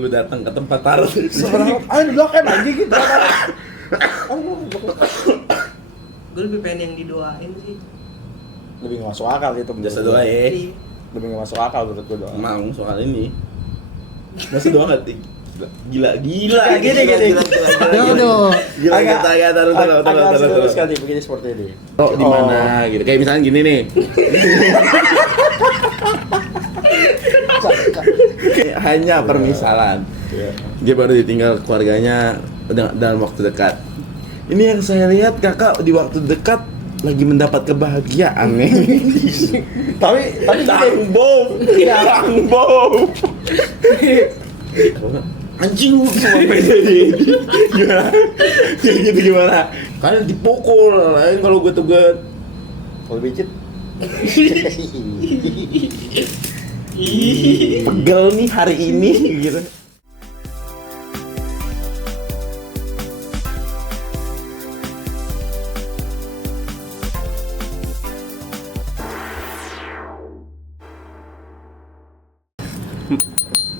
Lu datang ke tempat tarot sebenarnya ayo blok kan anjing gitu. Gue lebih pengen yang didoain sih. Lebih nggak masuk akal itu menurut jasa gua. doa ya. Iya. Lebih nggak masuk akal menurut gue doa. Emang soal ini masih doa nggak Tik? Gila Kayak gini. Gila agak taruh terus sekali begini seperti ini. Oh, di mana gitu. Kayak misalnya gini nih. Hanya permisalan. Iya. Dia baru ditinggal keluarganya dalam waktu dekat. Ini yang saya lihat kakak di waktu dekat lagi mendapat kebahagiaan nih. Tapi Tanggung bom. Anjing lu sama beda dia. Gimana? Kayak gitu gimana? Kalian dipukul, lain kalau gue tegur. kalau bicit Pegel nih hari ini gitu.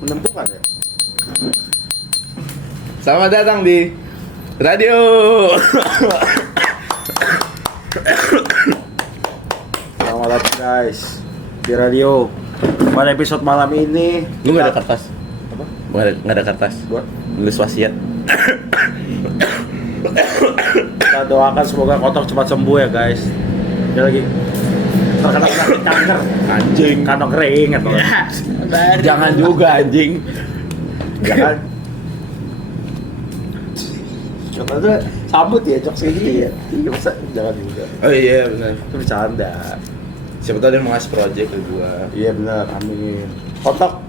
menentukan ya. Selamat datang di radio. Selamat datang guys di radio. Pada episode malam ini Lu nggak ada kertas? apa? Nggak ada kertas. Buat Nulis wasiat. kita doakan semoga Kotok cepat sembuh ya guys. Dia lagi terkena penyakit kanker, Anjing. kantong kering atau Jangan juga anjing. jangan. Coba tuh sambut ya jokes kayak gini ya. Iya masa jangan juga. Oh iya benar. Itu bercanda. Siapa tahu dia mau ngasih project ke gua. Iya benar, amin. Kotok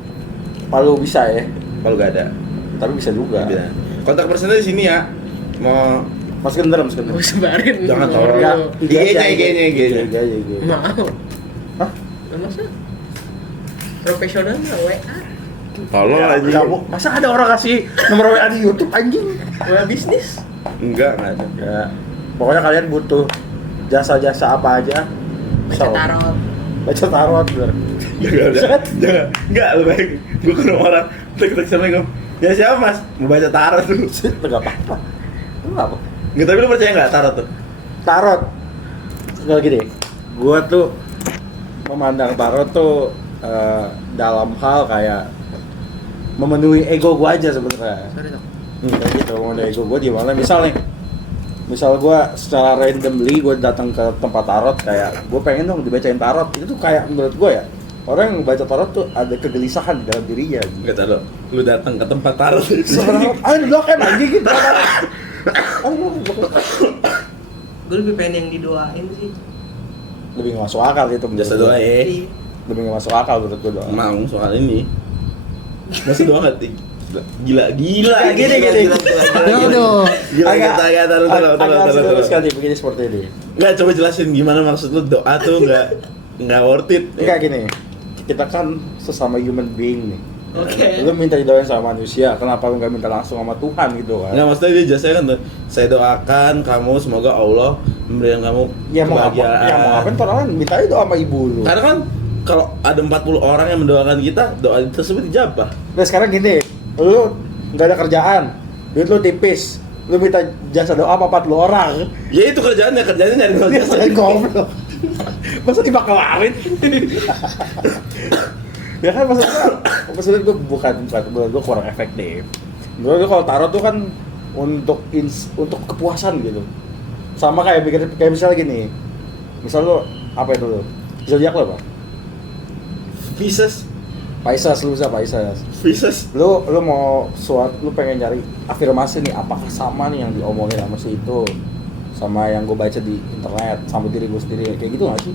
palu bisa ya, Kalau nggak ada. tapi bisa juga. Bisa. Kontak personnya di sini ya. Mau Mas Gender, Mas Gender. Gue sebarin. Jangan nomor tahu. lu. IG-nya. IG. Mau. Hah? Masa? Profesional nggak WA? Tolong Ya, anjing. kamu, masa ada orang kasih nomor WA di YouTube anjing? WA bisnis? Enggak ada. Ya, pokoknya kalian butuh jasa-jasa apa aja. Baca tarot. Baca tarot, bener. Jangan. Enggak lu baik. Gua kena orang tek sama ngomong. Ya siapa Mas? Mau baca tarot tuh. Enggak apa-apa. Enggak apa. Enggak, tapi lu percaya enggak tarot tuh? Tarot. Enggak gini. Gua tuh memandang tarot tuh dalam hal kayak memenuhi ego gua aja sebenarnya. Sorry dok. Kayak gitu, memenuhi ego gua di mana misal gua secara randomly gua datang ke tempat tarot kayak gua pengen dong dibacain tarot. Itu tuh kayak menurut gua ya, orang yang baca tarot tuh ada kegelisahan di dalam dirinya gitu. Enggak tahu. Lu datang ke tempat tarot. Sebenarnya ayo blok kan anjing gitu. Gue lebih pengen yang didoain sih. Lebih nggak masuk akal itu menurut Jasa gua. doa ya. Iya. Lebih nggak masuk akal menurut gua doa. Emang soal ini. Masih doa enggak Tik? Gila. Kayak gini. Agak taruh. sekali begini seperti ini. Enggak, coba jelasin gimana maksud lu doa tuh enggak worth it. Enggak gini. Kita kan sesama human being nih. Oke. Lu minta didoain sama manusia, kenapa lu nggak minta langsung sama Tuhan gitu kan? Nggak, maksudnya dia jasanya kan tuh, saya doakan kamu semoga Allah memberikan kamu Ya mau apa? kebahagiaan. Ya mau ngapain orang minta doa sama ibu lu. Karena kan kalau ada 40 orang yang mendoakan kita, doa tersebut dijabah. Nah sekarang gini, lu nggak ada kerjaan, duit lu tipis, lu minta jasa doa sama 40 orang. Ya itu kerjaannya nyari doa Dia jasa. saya goblok. Masa dibakalarin? Ya kan maksudnya gue bukan menurut gue kurang efektif. Menurut gue kalau tarot tuh kan untuk kepuasan gitu. Sama kayak misalnya gini. Misal lu apa itu lu? Zodiak lo apa? Pisces. Pisces, lu bisa Pisces. Lu mau lu pengen nyari afirmasi nih, apakah sama nih yang diomongin sama si itu sama yang gue baca di internet sama diri gue sendiri, kayak gitu nggak sih?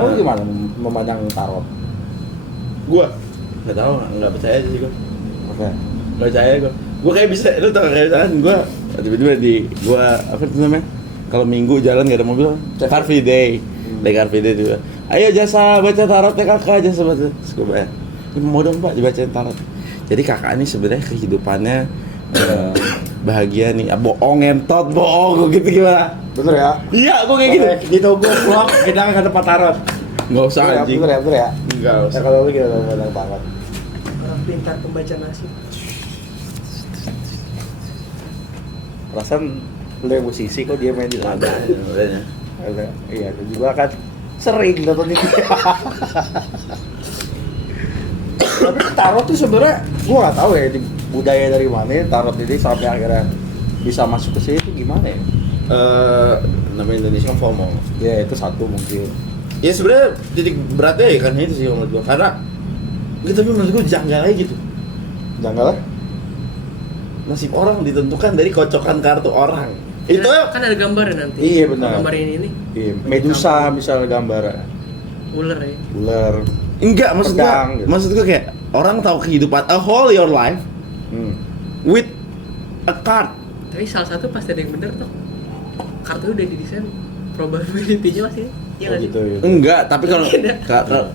Lu gimana memandang tarot? Gua nggak tahu, nggak percaya aja sih gua. Oke. Nggak percaya gua kayak bisa, lu tau kayak misalkan gua tiba-tiba gua apa itu namanya? Kalau minggu jalan nggak ada mobil, Car Free Day. Day Car Free Day tuh. Ayo jasa baca tarot ya kakak, jasa baca. Terus gua bayar. Mau dong Pak dibacain tarot. Jadi kakak ini sebenarnya kehidupannya bahagia nih. Bohong entot, bohong gitu gimana? Bener ya? Iya, gua kayak gitu. Gitu gue vlog kita ke tempat tarot. Nggak usah anjing. Bener ya? Enggak Ya usah. kalau lu gimana memandang tarot? pintar pembaca nasib. Perasaan lu yang musisi kok dia main di lagu. Makanya. Iya, lu juga kan sering nonton itu. Tapi tarot tuh sebenarnya gua nggak tahu ya di budaya dari mana tarot ini sampai akhirnya bisa masuk ke sini itu gimana ya? Nama Indonesia kan FOMO. Ya itu satu mungkin. Ya sebenarnya titik beratnya ya kan itu sih menurut gua. Karena gitu, tapi menurut gua janggal aja gitu. Janggal lah. Nasib orang ditentukan dari kocokan kartu orang. Itu kan ada gambarnya nanti. Iya, benar. Gambar ini. Iya, Medusa misalnya gambar Ular ya. ular. enggak maksud gua, Pedang, gitu. maksud gua kayak orang tahu kehidupan a whole your life with a card. Tapi salah satu pasti ada yang bener tuh. Kartu udah didesain, probability-nya masih. Iya Oh nggak sih? gitu ya. Enggak, tapi kalau Tidak. Percaya.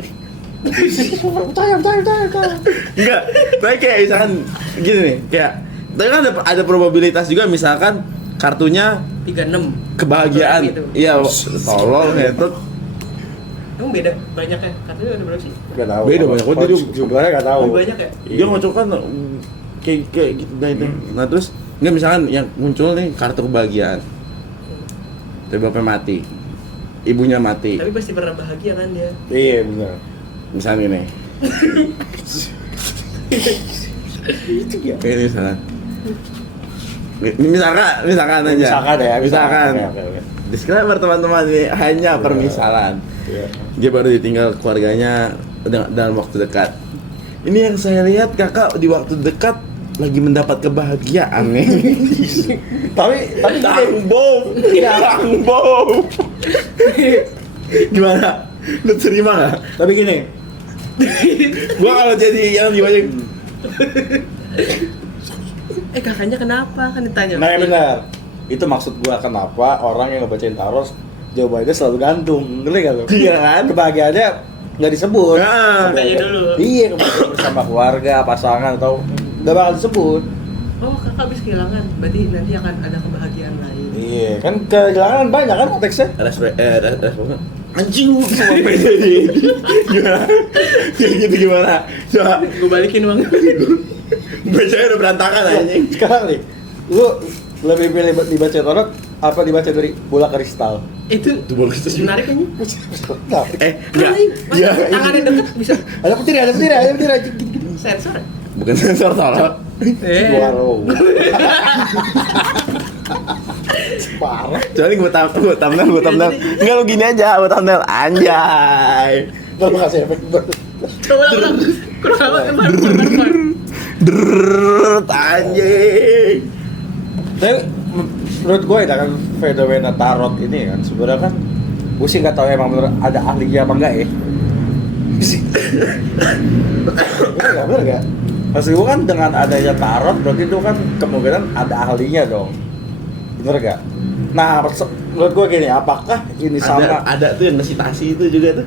enggak, tapi kayak misalkan gini nih, kayak tapi kan ada probabilitas juga misalkan kartunya 36. kebahagiaan. Gitu. Iya, tolol ngetot. Emang beda banyak ya? Kartunya ada berapa sih? Gak tahu. Beda banyak, gua jadi- jumlahnya gak tahu. Lebih banyak ya? Dia ngocokan kayak gitu nah itu. Nah, terus enggak misalkan yang muncul nih kartu kebahagiaan. Tapi bapaknya mati. Ibunya mati. Tapi pasti pernah bahagia kan dia. Iya benar. Misalnya nih. Itu ya. Kayak ini misalkan. Misalkan aja. Misalkan ya. Misalkan. Oke. Disclaimer teman-teman ini hanya Iya. permisalan. Iya. Dia baru ditinggal keluarganya dalam waktu dekat. Ini yang saya lihat kakak di waktu dekat lagi mendapat kebahagiaan nih. Tapi Tangbom, tangbom. Gimana? Lu terima nggak? tapi gini. Gua kalau jadi yang gimana? Kakaknya kenapa? Kan ditanya. Nah ya benar. Itu maksud gua kenapa orang yang ngebacain tarot jawabannya selalu gantung. Ngerti gak lu? Iya kan? Kebahagiaannya nggak disebut. Nah, tanya dulu. Iya, kebahagiaan bersama keluarga, pasangan atau nggak bakal disebut. Oh, kakak habis kehilangan. Berarti nanti akan ada kebahagiaan lain. Iya, kan kehilangan banyak kan konteksnya. respon. Anjing lu sama beda dia. Gimana? Kayak gitu gimana? Coba Gue balikin uang. bacanya udah berantakan anjing. Sekarang nih, lu lebih pilih dibaca tarot apa dibaca dari bola kristal? Itu Itu baru kita sih. menarik kan? Nah, Enggak. Masa Iya. tangannya deket bisa ada petir aja. sensor ya? Bukan sensor tolong. Wow. Parah. Soalnya gue thumbnail. Enggak lu gini aja, gue thumbnail anjay. Kalau kasih efek Coba ulang. Kurang apa? Kebar. Drrrrt anjing. Tapi menurut gue ya kan fenomena tarot ini kan sebenarnya kan gue sih nggak tahu emang bener ada ahlinya apa enggak ya. Bener gak? Maksud gue kan dengan adanya tarot berarti itu kan kemungkinan ada ahlinya dong. Bener gak? Nah, menurut gue gini, apakah ini sama? Ada tuh yang ngasih tasi itu juga tuh.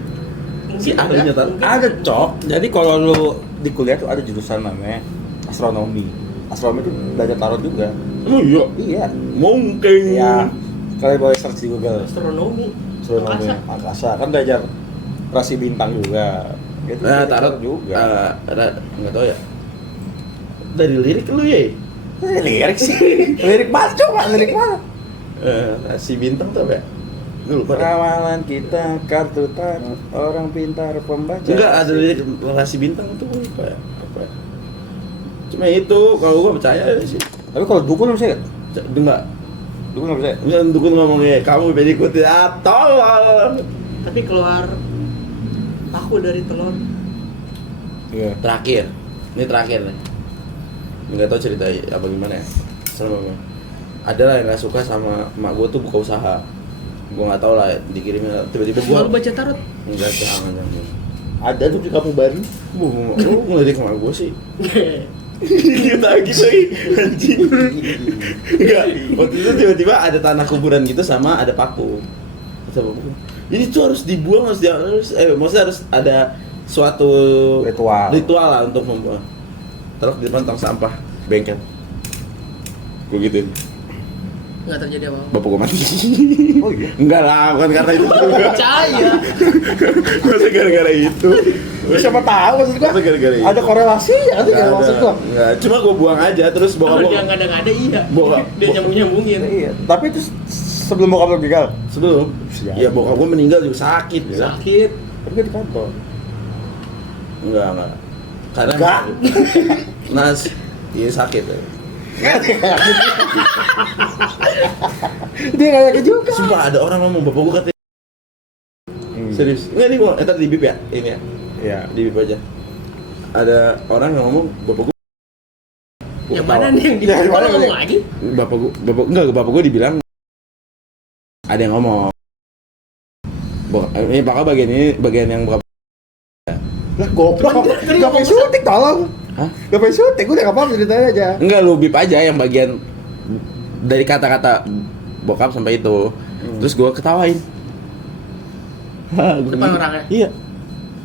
Si ahlinya taruh. Ada cok. Jadi kalau lu di kuliah tuh ada jurusan namanya astronomi. Astronomi itu belajar tarot juga. Oh iya. Iya. Mungkin. Ya, kalian boleh search di Google. Astronomi. Astronomi angkasa kan belajar rasi bintang juga. Gitu, Nah, belajar tarot juga. Nggak tahu ya. Dari lirik lu ya. Lirik sih. Lirik mana coba? Lirik mana? Si bintang tuh apa ya? Gue lupa. Ramalan kita kartu tarot orang pintar pembaca. Enggak ada lirik rasi bintang tuh gue lupa ya. Apa ya? Cuma itu kalau gue percaya sih. Tapi kalau dukun bisa nggak? Enggak. Dukun nggak bisa. Enggak dukun ngomongnya kamu beda ikutin tolol. Tapi keluar paku dari telur. Iya. Terakhir. Ini terakhir nih. Enggak tahu cerita apa gimana ya. Sama gue. Ada lah yang nggak suka sama emak gue tuh buka usaha. Gue nggak tahu lah dikirimnya tiba-tiba gue Mau baca tarot? enggak jangan. Ada tuh di kampung baru. Lu ngelirik sama gue sih. Kita gitu anjing. Enggak, waktu itu tiba-tiba ada tanah kuburan gitu sama ada paku. Jadi itu harus dibuang, maksudnya harus ada suatu ritual lah untuk membuang. Terus di depan tong sampah bengkel. Gue gituin. Nggak terjadi apa-apa. Bapak gue mati. Oh iya. Enggak lah, bukan karena itu. Percaya. Masa gara-gara itu. Siapa tahu maksud gua. Apa gara-gara itu? Ada korelasi ya kan Nggak maksud ada. gua. Nggak, cuma gue buang aja terus bokap Kalau gue dia nggak ada iya. Bokap- Dia nyambungin. Iya, tapi itu sebelum bokap lu meninggal. sebelum Siap. ya bokap gue meninggal juga sakit ya. Sakit. Tapi kan di kantor. Enggak karena Enggak. Nas iya sakit ya. Dia kayak gitu juga. Sumpah ada orang ngomong bapak gue katanya serius enggak nih gue entar di bip ya ini ya Iya. di bip aja ada orang yang ngomong bapak gue Yang mana nih yang Ya, yang mana ngomong nih? lagi? bapak gue dibilang ada yang ngomong ini bakal bagian yang bokap Lah goblok. Gak pengen syuting tolong. Hah? Gak pengen syuting, udah gak apa-apa ceritanya aja. enggak lu bip aja yang bagian dari kata-kata bokap sampai itu terus gue ketawain. Hah, Depan orangnya? Iya.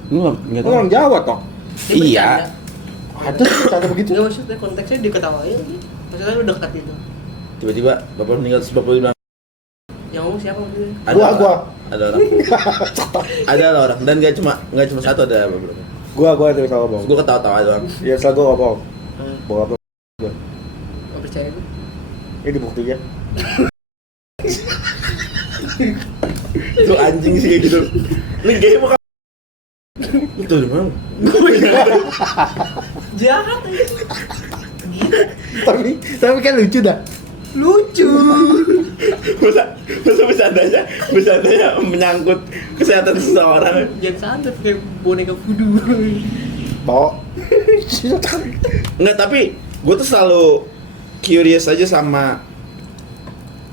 Lu nggak Lu tahu. orang Jawa toh. Iya. Ada cara begitu. Enggak maksudnya konteksnya diketawain gitu. Maksudnya lu dekat itu. Tiba-tiba bapak meninggal terus bapak bilang Yang ngomong siapa gitu? Gua. Ada orang. Ada lah orang dan nggak cuma satu ada beberapa. Gua itu bisa ngomong. Terus gue ketawa-tawa doang. Iya, setelah gua ngomong. Bokap lu. Gak percaya gue. Ini buktinya. Itu anjing sih kayak gitu. Lu kayak bokap. Itu di mana? Jahat aja. Tapi kan lucu dah. Lucu. Masa bercandanya menyangkut kesehatan seseorang. Jangan sadar kayak boneka voodoo. Toh. Enggak, tapi gue tuh selalu curious aja sama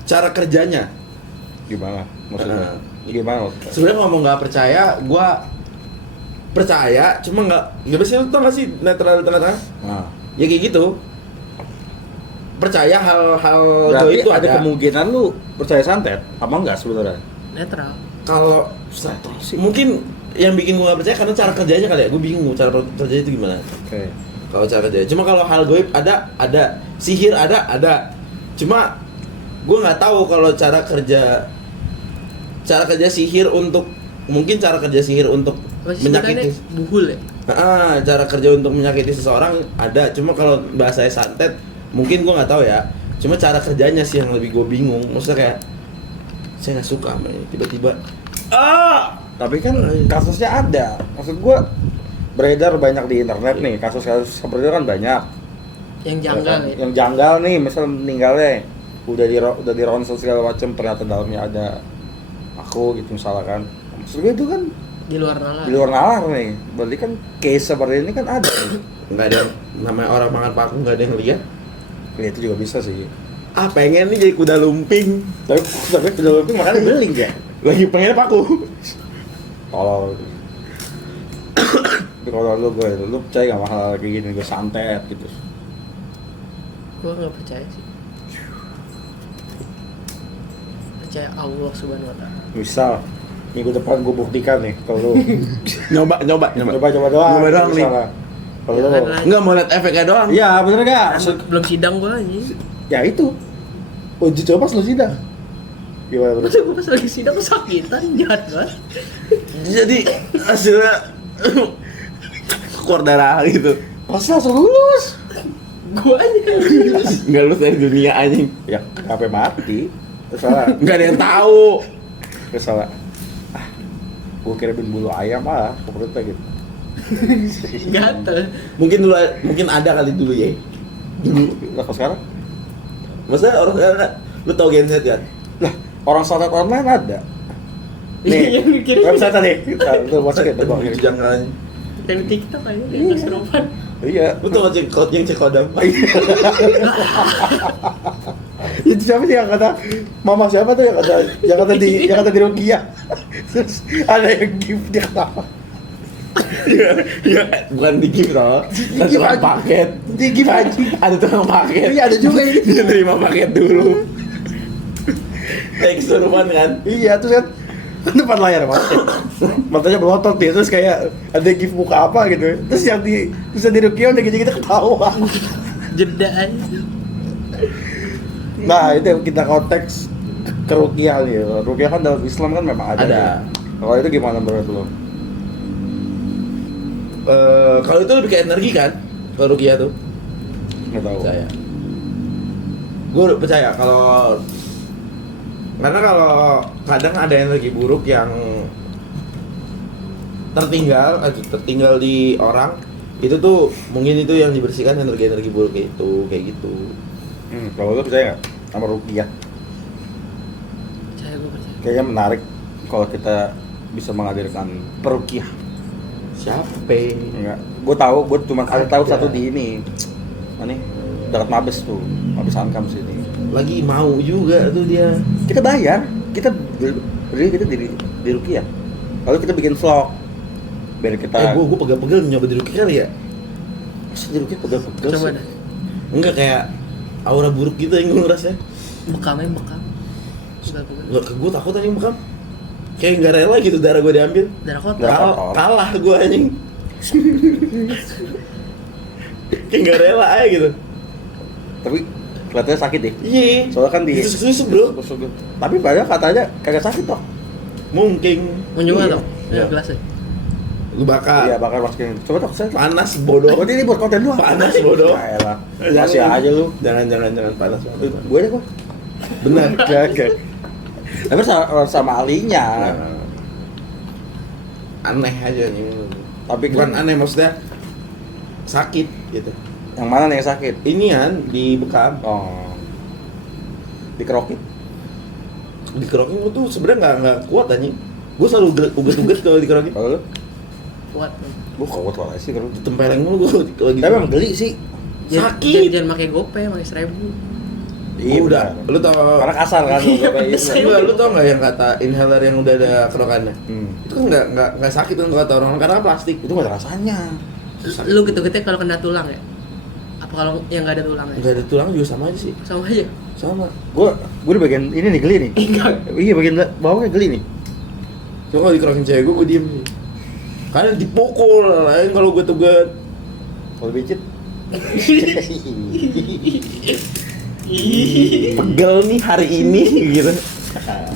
cara kerjanya. Gimana? Maksudnya? Gimana? Sebenarnya ngomong nggak percaya, gue percaya, cuma nggak sih lu tau nggak sih netral tengah-tengah? Nah. Ya kayak gitu. Percaya hal-hal Berarti gaib itu ada ada. kemungkinan lu percaya santet, apa enggak sebenarnya? Netral. Kalau mungkin yang bikin gue nggak percaya karena cara kerjanya kali ya. Gue bingung cara kerjanya itu gimana. Oke. Kalau cara kerjanya. Cuma kalau hal gaib ada. Sihir ada. Cuma gue nggak tahu kalau cara kerja sihir untuk mungkin cara kerja sihir untuk Masih menyakiti. sebutannya buhul ya? Cara kerja untuk menyakiti seseorang ada. Cuma kalau bahasanya santet mungkin gue nggak tahu ya. Cuma cara kerjanya sih yang lebih gue bingung. Maksudnya kayak saya nggak suka sama ini. Tiba-tiba Tapi kan kasusnya ada. Maksud gua beredar banyak di internet nih, kasus-kasus seperti itu kan banyak. Yang janggal ya? Yang janggal nih, misal meninggalnya udah di ronsen segala macam, ternyata dalamnya ada aku gitu misalnya kan. Maksud gue itu kan Di luar nalar. di luar nalar nih. Berarti kan case seperti ini kan ada nih. nggak ada yang namanya orang makan paku nggak ada yang lihat. Ya, itu juga bisa sih. Pengen nih jadi kuda lumping. Tapi udah lebih makanya beling ya. Lagi pengennya paku. Tolong. Tapi kalau lu percaya gak hal kayak gini, gue santet gitu. Gue nggak percaya sih. Percaya Allah Subhanahu Wa Taala. Misal minggu depan gue buktikan nih kalau lu Nyoba coba doang. Nyoba doang nih. misalnya. Kalau lu Jangan lah. Nggak mau lihat efeknya doang. iya bener gak? Belum sidang gue aja. Ya itu uji coba lu sidang. Gimana bro? Masa gue pas lagi sidang kesakitan, jahat banget. Jadi hasilnya keluar darah gitu. Pasti langsung lulus. Gue aja. Nggak lulus dari dunia anjing. Ya sampai mati. Terus salah. Nggak ada yang tahu. Terus salah. Gue kirimin bulu ayam ke perutnya gitu. Gatel. Mungkin ada kali dulu ya. Lah kalau sekarang? Maksudnya orang sekarang lu tau genset kan? Lah orang santet online ada. Nih, Yang kirim. website tadi. Tuh masukin tuh Bang. Itu jangan. Yang di TikTok aja di Iya. keserupan. Iya. Lu tau nggak yang cek kodam? Itu siapa sih yang kata mama siapa tuh yang kata di Rukia. Terus ada yang gift dia ketawa. Ya, bukan di gift loh. Kan Gift tukang aja. paket. Di gift anjing. Ada tukang paket. Iya ada juga ini. Dia terima paket dulu. Kayak kesurupan kan? Iya terus kan depan layar matanya belotot dia terus kayak ada gift muka apa gitu terus yang di Rukia udah gitu ketawa. Jeda aja. Nah itu kita konteks ke Rukia nih. Rukia kan dalam Islam kan memang ada. Ada. Kalau itu gimana menurut lo? Kalau itu lebih kayak energi kan? Kalau ruqyah tuh. Nggak tahu. Percaya. Gue percaya karena kalau kadang ada energi buruk yang tertinggal di orang, itu tuh mungkin itu yang dibersihkan energi buruk itu kayak gitu. Kalau lu percaya nggak sama ruqyah? Percaya, gue percaya. Kayaknya menarik kalau kita bisa menghadirkan peruqyah. Siapa? Enggak. Gue cuma tahu Ada. satu di ini. Mana? Dekat Mabes tuh. Mabes Ankam sini. Lagi mau juga tuh dia. Kita bayar, kita di ruqyah. Lalu kita bikin vlog. Biar kita Gue pegel-pegel nyoba di ruqyah kali ya. masa di ruqyah pegel-pegel Coba sih? dah. Enggak kayak aura buruk gitu yang gue ngerasa. Bekamnya bekam. Pegal-pegal. Enggak, gue takut anjing bekam. Kayak nggak rela gitu darah gue diambil. Darah kotor. Darah kotor. Kalah gue anjing. Kayak nggak rela aja gitu. Tapi kelihatannya sakit deh. Iya. Soalnya kan di Tusuk-tusuk bro. Tapi padahal katanya kagak sakit toh. Mungkin. Mau nyoba Iya. dong? Iya. Ya, gelasnya. Lu bakar. Iya, bakar masukin. Coba toh saya. Panas bodoh. Berarti ini buat konten doang. Panas bodoh. Ya elah. Masih aja lu. Jangan panas banget. Gue deh gua. Benar. Kagak. Tapi sama alinya. Nah, aneh aja nih. Tapi Bukan kan aneh maksudnya sakit gitu. yang mana nih yang sakit? Inian di bekam, Oh. Dikerokin. dikerokin gue tuh sebenarnya nggak kuat anjing. Gue selalu uget-uget kalau dikerokin. Kalau lu? Kuat. Lu kuat banget sih kalau. Ditempeleng mulu gue lagi. Tapi emang geli sih. Sakit. Jangan pakai GoPay, pakai 1.000. Iya udah. Lu tau? Karena kasar kan lu Iya, kayak pedes gitu. aja. Enggak, lu tau nggak yang kata inhaler yang udah ada kerokannya? Hmm. Itu kan nggak sakit kan kalau kata orang karena kan plastik. Itu gak ada rasanya. Lu gitu-gitu kalau kena tulang ya? Apa kalau yang nggak ada tulangnya? Nggak ada tulang juga sama aja sih. Sama aja. Sama. Gue di bagian ini nih geli nih. Enggak. Iya bagian bawahnya geli nih. Cuma kalau dikerokin cewek gue diem sih. Karena dipukul, lain kalau gue tugat. Kalau becit. Pegel nih hari ini gitu.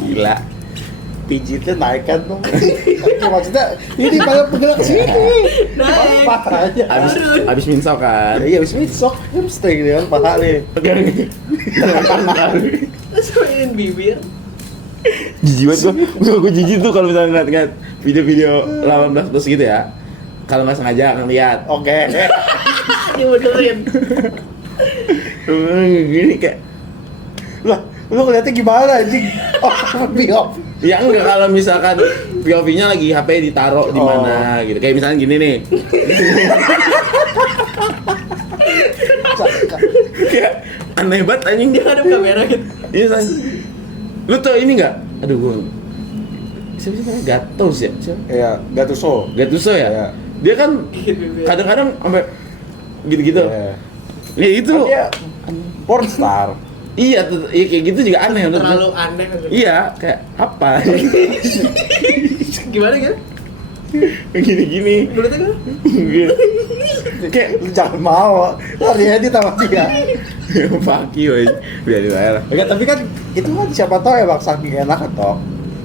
Gila. Pijitnya naik kan tuh. Maksudnya ini malah pegel ke sini. Naik. Paha aja. Abis minsok kan. Iya, habis sok hamstring dia kan paha nih. Terus mainin bibir. Jijik banget gue jijik tuh kalau misalnya ngeliat video-video 18 plus gitu ya. Kalau nggak sengaja ngeliat. Oke. Dibenerin. Gini kayak Lah, lu ngeliatnya gimana anjing? Oh, biop. ya enggak kalau misalkan POV-nya lagi HP ditaruh di mana gitu. Kayak misalnya gini nih. Kayak aneh banget anjing dia. Ada kamera gitu. Iya san. Lu tau ini nggak? Aduh gue. Siapa sih namanya? Gatos ya? Siapa? Iya, Gattuso. Gattuso ya? Iya. Dia kan kadang-kadang sampai gitu-gitu. Iya. Ya itu. Kan dia pornstar. Iya, iya kayak gitu juga aneh menurut gue. Terlalu aneh. Iya, kayak apa? Gimana gitu? Kayak gini-gini. Menurutnya kan? Gitu. Kayak Lu jangan mau. Lari aja sama dia. fuck you aja. Biarin aja lah. Ya, tapi kan itu kan siapa tahu emang saking enak toh.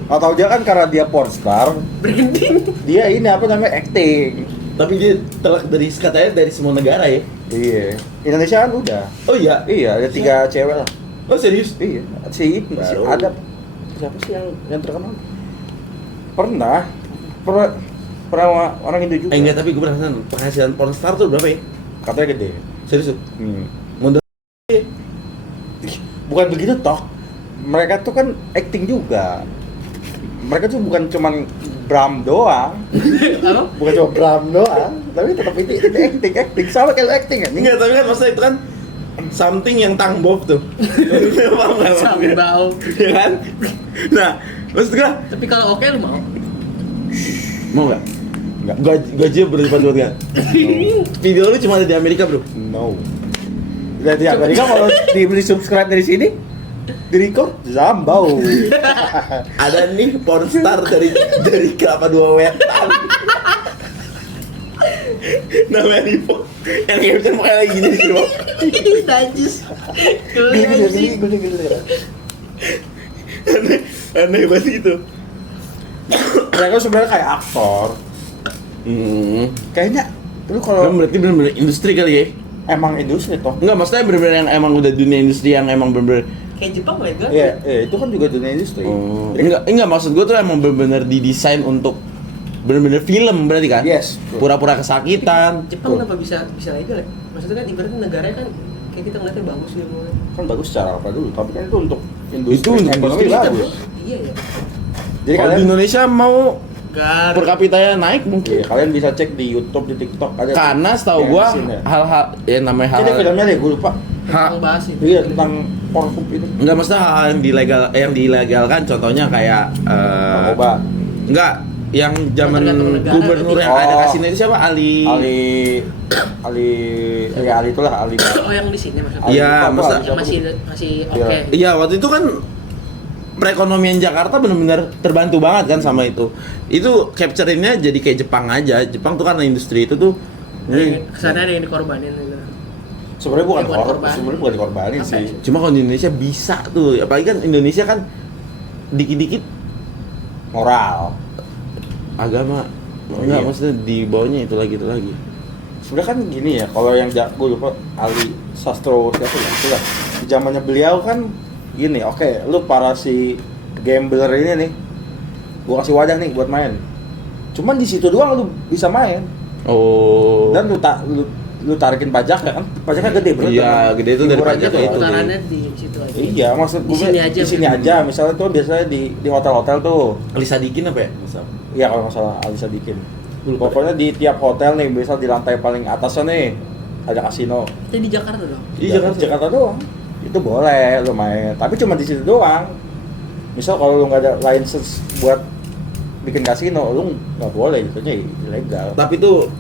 Atau dia kan karena dia pornstar, Branding. dia ini apa namanya acting. Tapi dia telak dari katanya dari semua negara ya. Iya. Indonesia kan udah. Oh iya. Iya, ada 3 cewek lah. Oh serius? Iya, si Baru. ada siapa sih yang terkenal? Pernah orang Indo juga. Enggak, tapi gue penasaran penghasilan pornstar tuh berapa ya? Katanya gede. Serius tuh? Hmm. Modal Bukan begitu toh. Mereka tuh kan acting juga. Mereka tuh bukan cuman Bram doang. Apa? Bukan cuma Bram doang, tapi tetap itu acting sama kayak acting kan. enggak, tapi kan maksudnya itu kan something yang tangbob tuh. Paham nggak? Sambau. Ya kan? Nah, maksud gue Tapi kalau oke lu mau? mau nggak? Enggak. Gaji berlipat-lipat kan? Video lu cuma ada di Amerika bro. No. Dan di Amerika kalau dibeli subscribe dari sini, di record Zambau. Ada nih pornstar dari Kelapa Dua Wetan. Namanya Rivo. Yang caption makanya lagi gini sih bro. Najis. Gede. Aneh banget gitu. Mereka sebenarnya kayak aktor. Kayaknya lu Kan kalau berarti bener-bener industri kali ya? emang industri toh. Enggak, maksudnya bener-bener yang emang udah dunia industri yang emang bener-bener. Kayak Jepang legal. Iya, itu kan juga dunia industri. Enggak, maksud gue tuh emang bener-bener didesain untuk bener-bener film berarti kan? Yes, betul. Pura-pura kesakitan. Jepang kenapa bisa legal ya? Maksudnya kan ibaratnya negaranya kan kayak kita ngeliatnya bagus gitu mulai. Kan bagus secara apa dulu, tapi kan itu untuk industri. Itu untuk ekonomi industri. bagus. Iya ya. Jadi Kalau di kalian Indonesia mau Gar. per kapitanya naik mungkin. iya, kalian bisa cek di YouTube, di TikTok ada. Karena setahu yang gua scene-nya. hal-hal ya namanya Jadi hal-hal filmnya deh, gue lupa. Tentang bahas itu. Iya, tentang pornhub itu. enggak, maksudnya hal-hal yang dilegalkan contohnya kayak Narkoba. enggak yang zaman Tergantung negara, gubernur yang berarti. ada Oh. kasino itu siapa? Ali Ali itulah Ali. Oh yang di sini maksudnya. Iya, Ali masa- Ali Yang masih oke. Iya, waktu itu kan perekonomian Jakarta benar-benar terbantu banget kan sama itu. Itu capture-nya jadi kayak Jepang aja. Jepang tuh karena industri itu tuh Kesana ada yang dikorbanin gitu. Sebenarnya bukan Bukan korban. sebenarnya bukan dikorbanin Apa sih. ya? cuma kalau di Indonesia bisa tuh. Apalagi kan Indonesia kan dikit-dikit Moral. agama. Oh, Enggak, iya. maksudnya di bawahnya itu lagi. Sebenarnya kan gini ya, kalau yang gue lupa Ali Sastro siapa ya? Itulah. Di zamannya beliau kan gini, oke, lu para si gambler ini nih, gua kasih wadah nih buat main. Cuman di situ doang lu bisa main. Oh. Dan lu tarikin pajak ya kan? Pajaknya gede bro. Iya, gede itu dari Hiburan pajak gitu itu. kan. Putarannya di situ aja. Iya, maksud gue Di sini aja. Misalnya tuh biasanya di hotel-hotel tuh. Ali Sadikin apa ya? Misal. Iya kalau nggak salah Alisa bikin. Lupa. Pokoknya di tiap hotel nih, misal di lantai paling atasnya nih ada kasino. Itu di Jakarta dong. Di Jakarta doang. Itu boleh lu main, tapi cuma di situ doang. Misal kalau lu nggak ada license buat bikin kasino, lu nggak boleh, gitu nya ilegal. Tapi tuh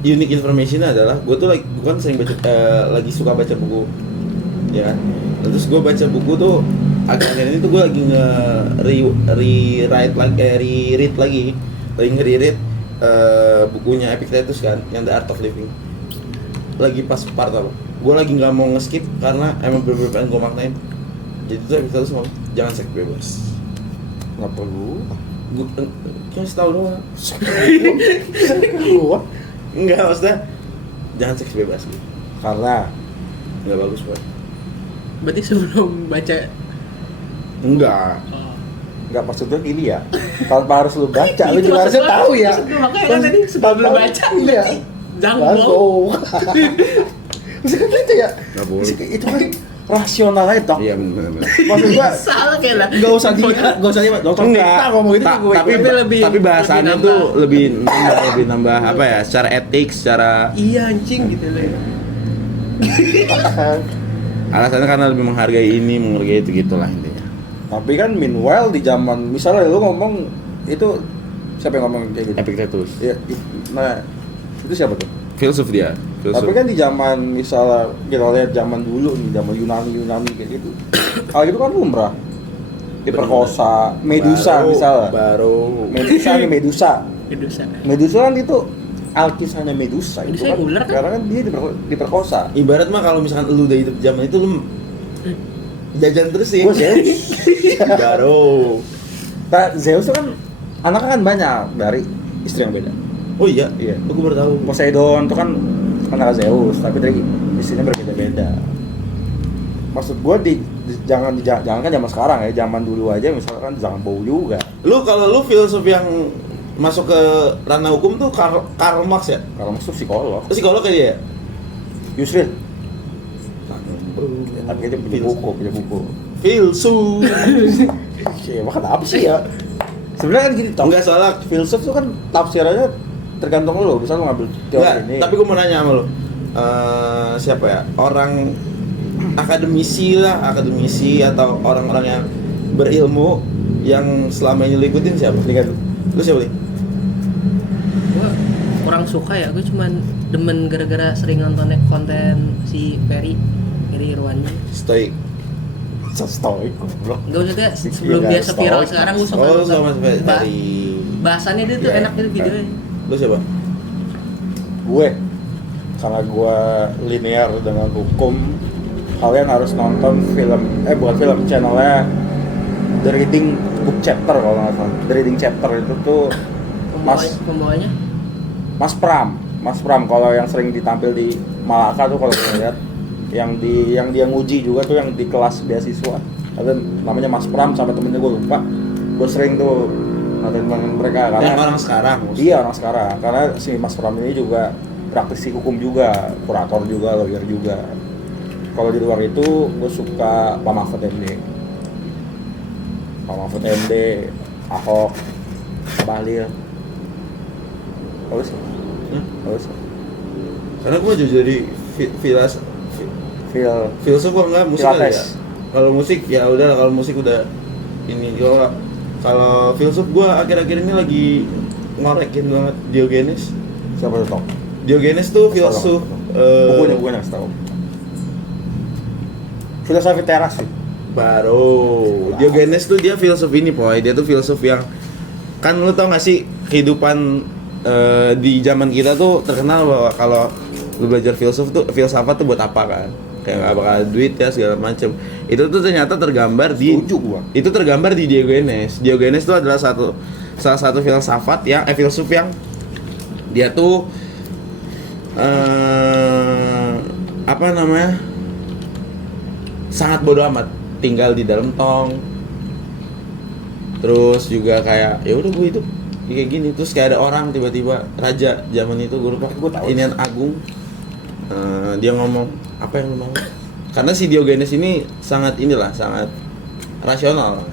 unique information adalah gue tuh lagi bukan sering baca lagi suka baca buku, ya kan. Terus gue baca buku tuh akhir-akhir ini tuh gue lagi reread lagi bukunya Epictetus kan, yang The Art of Living. Lagi pas part apa? Gue lagi nggak mau nge-skip karena emang bener-bener pengen gue maknain. Jadi tuh Epictetus ngomong jangan seks bebas. Nggak perlu. Gue kasih tahu doang. Gua Enggak, maksudnya jangan seks bebas gitu. karena Nggak bagus buat. Berarti sebelum baca Enggak. nggak maksudnya gini ya. Tanpa harus lu baca, lu Itu juga maksud harusnya gua. tahu ya. Maksud gua, makanya kan tadi sebelum baca, iya. jangan Langsung. bohong. Maksudnya gitu ya. Nggak boleh. Itu kan rasional aja toh. Iya benar. Maksud gua Salah kayak lah. nggak usah dokter Enggak. Tirta ngomong gitu gue Tapi lebih- tapi bahasannya lebih tuh nambah. lebih nambah apa ya? Secara etik, secara Iya anjing gitu loh. alasannya karena lebih menghargai ini, menghargai itu gitulah intinya. Tapi kan meanwhile di zaman misalnya lu ngomong itu siapa yang ngomong kayak gitu? Epictetus. Ya, nah itu siapa tuh? Filsuf dia. Tapi kan di zaman misalnya kita lihat zaman dulu nih, zaman Yunani kayak gitu. Hal itu kan lumrah. Diperkosa, Medusa misalnya. Baru. Medusa. Kedusa. Medusa kan itu alkisahnya Medusa itu Medusa kan. yang ular kan? Karena kan dia diperkosa. Ibarat mah kalau misalkan lu udah hidup zaman itu lu jajan terus sih. Gua Zeus. Baru. Nah, Zeus itu kan anaknya kan banyak dari istri yang beda. Oh iya, Iya. Aku baru tahu. Poseidon itu kan anak Zeus, tapi dari istrinya berbeda-beda. Maksud gua jangan kan zaman sekarang ya, zaman dulu aja misalkan jangan bau juga. Kalau lu filsuf yang masuk ke ranah hukum tuh Karl Marx ya? Kalau masuk psikolog, Psikolog kayak dia ya? Yusril. Ya, tapi dia punya buku. Filsuf. Ya, makan apa sih ya? Sebenarnya kan gini, Enggak salah. filsuf tuh kan tafsirannya tergantung lo, bisa lo ngambil teori Enggak, ini. tapi gue mau nanya sama lu. Siapa ya? Orang akademisi atau orang-orang yang berilmu yang selama ini lu ikutin siapa? Lihat Lu siapa nih? Gua kurang suka ya, gue cuman demen gara-gara sering nonton konten si Ferry Irwandi. Stoik. stoik goblok. Enggak maksudnya sebelum Iya, dia seviral stoik. sekarang gue suka Oh, nonton sama dari bahasannya dia tuh Iya. enak gitu videonya. lu siapa? Gue karena gue linear dengan hukum, kalian harus nonton bukan film, channelnya The Reading Book Chapter kalau nggak salah. The Reading Chapter itu tuh Pembawanya Mas Pram kalau yang sering ditampil di Malaka tuh kalau gue lihat yang dia nguji juga tuh yang di kelas beasiswa. Ada namanya Mas Pram sama temennya gue lupa. Gue sering tuh nonton mereka karena Yang orang sekarang. iya orang sekarang karena si Mas Pram ini juga praktisi hukum juga, kurator juga, lawyer juga. Kalau di luar itu gue suka Pak Mahfud MD, Ahok, Bahlil. Bagus. Bagus. Karena gue jadi filsuf kok enggak musik kali ya. Kalau musik ya udah, kalau musik udah ini gua. Kalau filsuf gua akhir-akhir ini lagi ngorekin banget Diogenes. Siapa tuh? Diogenes tuh filsuf Bukunya nggak tahu. Filosofi teras sih. baru. Diogenes tuh dia filsuf ini, Poy. Dia tuh filsuf yang kan lu tau gak sih kehidupan di zaman kita tuh terkenal bahwa kalau lu belajar filsafat tuh buat apa kan? Kayak nggak bakal ada duit ya segala macem. Itu tuh ternyata tergambar di Setuju gua. Itu tergambar di Diogenes. Diogenes itu adalah salah satu filsafat yang filsuf yang dia tuh apa namanya? Sangat bodoh amat, tinggal di dalam tong. Terus juga kayak ya udah gue hidup kayak gini. Terus kayak ada orang tiba-tiba raja zaman itu gue lupa, Inian Agung. Dia ngomong apa yang lu mau? Karena si Diogenes ini sangat rasional.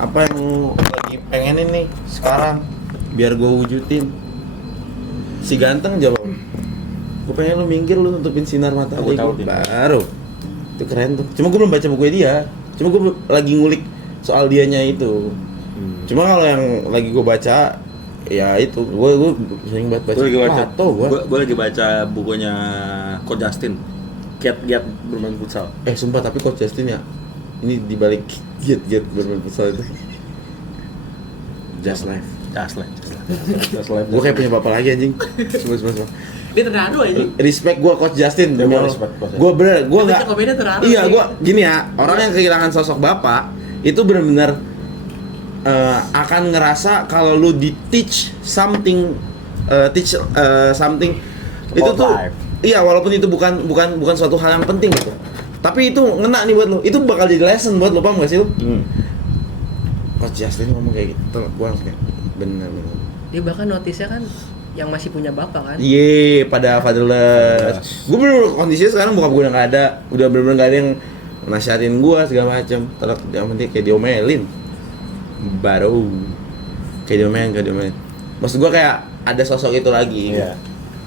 Apa yang lu lagi pengenin nih sekarang biar gue wujudin. Si ganteng jawab, gue pengen lu minggir, lu nutupin sinar matahari. Baru itu keren tuh. Cuma gue belum baca buku dia. Cuma gue lagi ngulik soal dianya itu. Cuma kalau yang lagi gue baca ya itu gue sering banget baca. Gue lagi baca bukunya Coach Justin, Giat bermain futsal. Sumpah tapi Coach Justin ya ini dibalik giat bermain futsal itu just life. Gue kayak punya bapak lagi anjing. Sumpah. Dia terharu aja. Respect gue Coach Justin. Ya, gua respect Coach. Gue bener, gue nggak. Komennya terharu. Iya, gue gini ya. Orang yang kehilangan sosok bapak itu benar-benar akan ngerasa kalau lu di teach something itu tuh life. iya, walaupun itu bukan suatu hal yang penting gitu. Tapi itu ngena nih buat lu. Itu bakal jadi lesson buat lu, paham gak sih lu? Coach Justin ngomong kayak gitu, gue langsung kayak bener. Dia bahkan notisnya kan yang masih punya bapak kan. Iya, pada fatherless. Gue bener kondisinya sekarang bokap gue udah nggak ada, udah bener-bener nggak ada yang nasihatin gue segala macem. Terus yang penting kayak diomelin, baru kayak diomelin. Maksud gue kayak ada sosok itu lagi. Iya.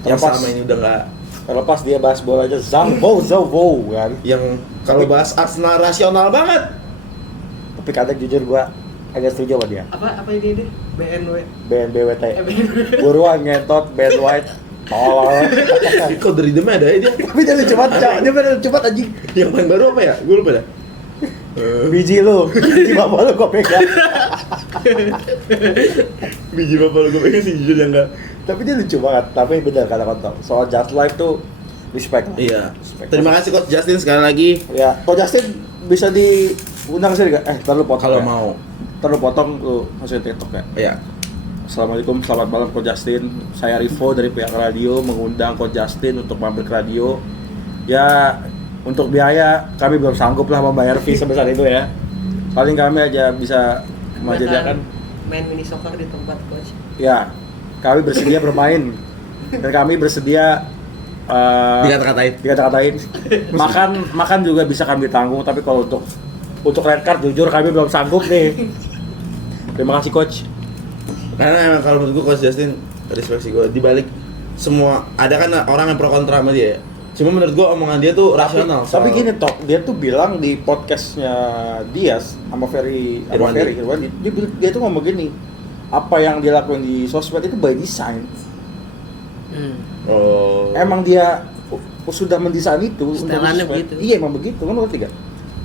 Yang Terlepas- selama ini udah nggak. Terlepas dia bahas bola aja, Zavo kan. Yang kalau bahas Arsenal rasional banget. Tapi kadang jujur gua agak setuju sama dia. Apa ini BNW? BNBWT. Buruan ngentot, Ben White. Tolol. Kok dari demnya ada ya dia? Tapi dia lucu banget, Cak. Dia bener lucu banget anjing. Yang paling baru apa ya? Gue lupa dah. Biji lu, biji bapak lu gua pegang. Biji bapak lu gue pengen sih jujur yang enggak. Tapi dia lucu banget, tapi bener kata kontol. Soal Just Life tuh respect lah. Iya. Respect. Terima kasih Coach Justin sekali lagi. Ya, Coach Justin bisa diundang sini enggak? Ntar lu potong. Kalau ya. mau. Ntar lu potong lu masukin TikTok ya. Iya. Assalamualaikum, selamat malam Coach Justin. Saya Rivo dari pihak radio mengundang Coach Justin untuk mampir ke radio. Ya, untuk biaya kami belum sanggup lah membayar fee sebesar itu ya. Paling kami aja bisa menyediakan. Main mini soccer di tempat coach. Ya, kami bersedia bermain dan kami bersedia dikata-katain. Makan juga bisa kami tanggung, tapi kalau untuk red card jujur kami belum sanggup nih. Terima kasih coach. Karena emang kalau menurut gue Coach Justin respect sih gue, dibalik semua ada kan orang yang pro kontra sama dia ya. Cuma menurut gue omongan dia tuh rasional. Tapi gini Tok, dia tuh bilang di podcastnya Dias sama Irwandi, dia tuh ngomong gini, apa yang dia lakuin di sosmed itu by design. Oh. Emang dia sudah mendesain itu untuk Setelannya sosmed. begitu. Iya emang begitu, kan ngerti gak?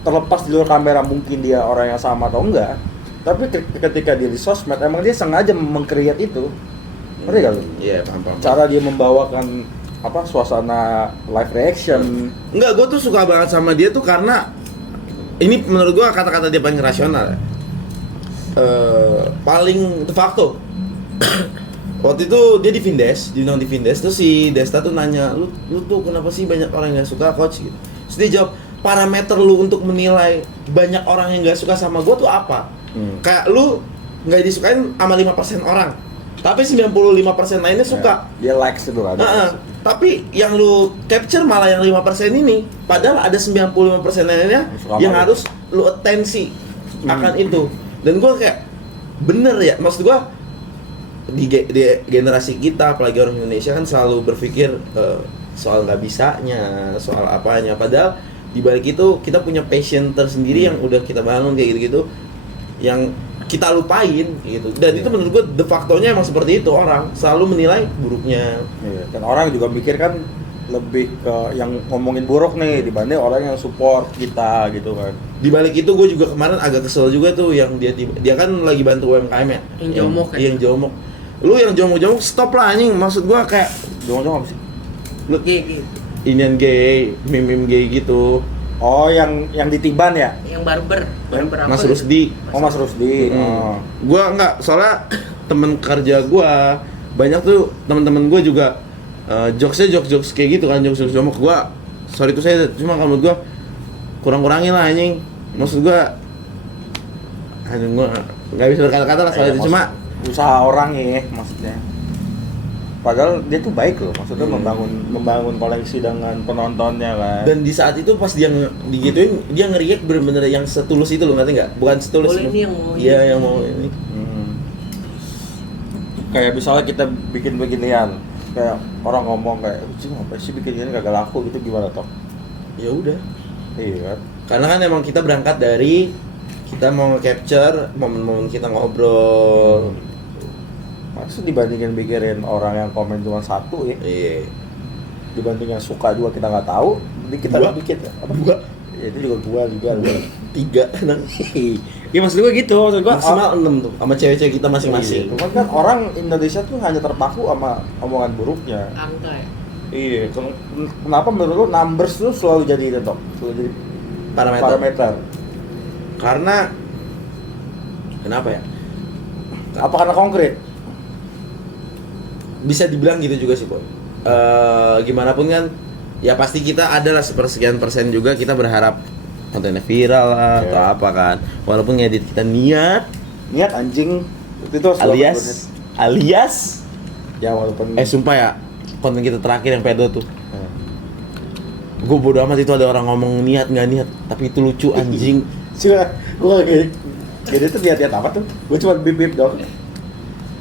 Terlepas di luar kamera mungkin dia orang yang sama atau enggak, tapi ketika dia di sosmed emang dia sengaja meng-create itu. Ngerti gak lu? Iya, paham. Cara dia membawakan suasana live reaction. Enggak, gue tuh suka banget sama dia tuh karena ini menurut gue kata-kata dia paling rasional ya. Paling de facto. Waktu itu dia diundang di Vindes, terus si Desta tuh nanya, lu tuh kenapa sih banyak orang yang gak suka coach gitu. Terus dia jawab, parameter lu untuk menilai banyak orang yang gak suka sama gua tuh apa? Kayak lu gak disukain sama 5% orang, tapi 95% lainnya suka. Dia likes itu kan. Tapi yang lu capture malah yang 5% ini, padahal ada 95% lainnya yang harus lu atensi akan itu. Dan gua kayak bener ya, maksud gua di generasi kita, apalagi orang Indonesia kan selalu berpikir soal nggak bisanya, soal apanya. Padahal di balik itu kita punya passion tersendiri yang udah kita bangun kayak gitu-gitu, yang kita lupain gitu. Dan itu menurut gue de facto-nya emang seperti itu, orang selalu menilai buruknya. Dan orang juga mikir kan lebih ke yang ngomongin buruk nih dibanding orang yang support kita gitu kan. Di balik itu gue juga kemarin agak kesel juga tuh yang dia kan lagi bantu UMKM ya. Yang jomok ya. Yang jomok. Lu yang jomok-jomok stop lah anjing. Maksud gue kayak Jomok apa sih? lu Gay. inian gay, meme gay gitu. Oh, yang ditiban ya? Yang barber apa? Mas Rusdi. Oh, Mas Rusdi. Oh. Gua enggak, soalnya temen kerja gua banyak tuh temen-temen gua juga jokes kayak gitu kan, jokes jomok. Gua sorry tuh saya cuma kalau menurut gua kurang-kurangin lah anjing. Maksud gua gua nggak bisa berkata-kata lah soal itu, cuma usaha orang ya maksudnya. Padahal dia tuh baik loh, maksudnya membangun koleksi dengan penontonnya kan. dan di saat itu pas dia digituin, dia ngeriak bener-bener yang setulus itu loh, ngerti nggak? Bukan setulus. Boleh ini yang mau Iya, yang mau ini. Kayak misalnya kita bikin beginian, kayak orang ngomong kayak, "Cing, apa sih bikin gini kagak laku gitu, gimana toh?" Ya udah. Iya kan? Karena kan emang kita berangkat dari kita mau nge-capture momen-momen kita ngobrol. Maksud dibandingin mikirin orang yang komen cuma satu ya, Iya. dibanding yang suka juga kita nggak tahu, jadi kita Gua? dikit ya. Apa? Gua Ya, itu juga gua. 3 Iya maksud gua gitu, maksud gua maksimal 6 tuh sama cewek-cewek kita masing-masing. Cuman kan orang Indonesia tuh hanya terpaku sama omongan buruknya. angka ya. Iya, kenapa menurut lu numbers tuh selalu jadi itu dok? Selalu jadi parameter. Karena kenapa ya? Apa karena konkret? Bisa dibilang gitu juga sih, Boy. Gimana pun kan, ya pasti kita adalah sepersekian persen juga kita berharap kontennya viral lah atau apa kan. Walaupun ngedit kita niat Anjing itu alias ya walaupun sumpah ya, konten kita terakhir yang pedo tuh, gue bodo amat itu ada orang ngomong niat nggak niat, tapi itu lucu anjing. Cuma gua kayak jadi itu lihat apa tuh? Gua cuma bip dong.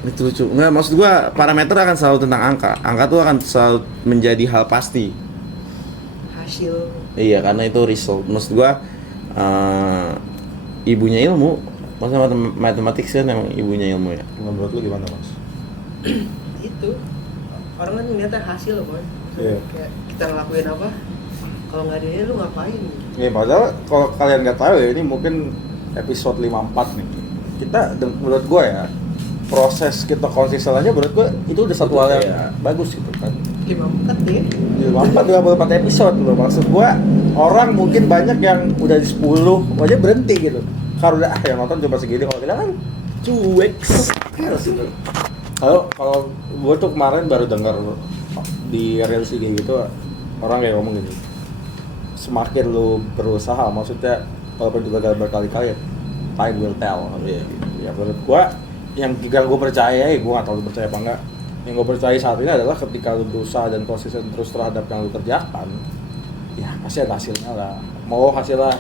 Itu lucu. Nggak, maksud gue parameter akan selalu tentang angka. Angka tuh akan selalu menjadi hal pasti. Hasil. Iya, karena itu result. Maksud gue ibunya ilmu. Maksudnya matematik kan emang ibunya ilmu ya. Menurut lu gimana mas? Itu orang kan ngeliatnya hasil Boy. Iya. Kayak kita ngelakuin apa, kalau nggak ada dia lu ngapain? Ya padahal kalau kalian nggak tahu ya, ini mungkin episode 54 nih. Kita menurut gua ya, proses kita konsisten aja menurut gua itu udah satu hal yang bagus gitu kan. 54 deh. 24 episode loh, maksud gua orang mungkin banyak yang udah di 10 aja berhenti gitu. Kalau udah yang nonton cuma segini, kalau kita kan Cuek. kalau gua tuh kemarin baru dengar di reels kayak gitu, orang kayak ngomong gini, semakin lu berusaha, maksudnya walaupun juga gagal berkali-kali, time will tell. Ya menurut gua yang gua percaya, gua nggak tahu lu percaya apa enggak, yang gua percaya saat ini adalah ketika lu berusaha dan konsisten terus terhadap yang lu kerjakan, ya pasti ada hasilnya lah. Mau hasilnya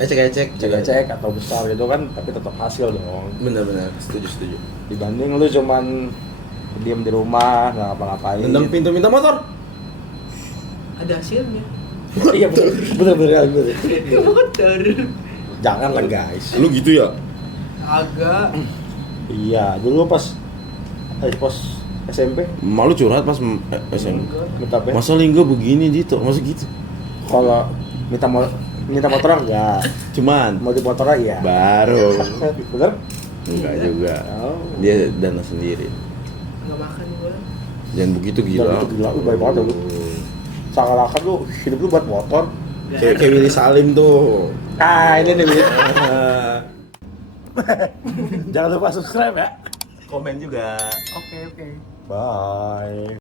Ecek cek atau besar gitu kan, tapi tetap hasil dong. Benar-benar setuju. Dibanding lu cuman diam di rumah nggak ngapa-ngapain. Tendang pintu minta motor. Ada hasilnya. Iya bener. Motor. Jangan lah guys. Lu gitu ya? Agak. Iya, dulu pas SMP Malu curhat pas SMP. minta apa? Masa linggo begini gitu, masa gitu. Kalau minta motor enggak, Cuman mau di motor iya. baru Bener? enggak juga. Oh. Dia dana sendiri. Nggak makan gua. Jangan begitu gila. Itu gila, lu baik banget lu. Seakan-akan lu hidup lu buat motor. Kayak Willy Salim tuh. Ini nih. Jangan lupa subscribe ya. Komen juga. Oke. Bye.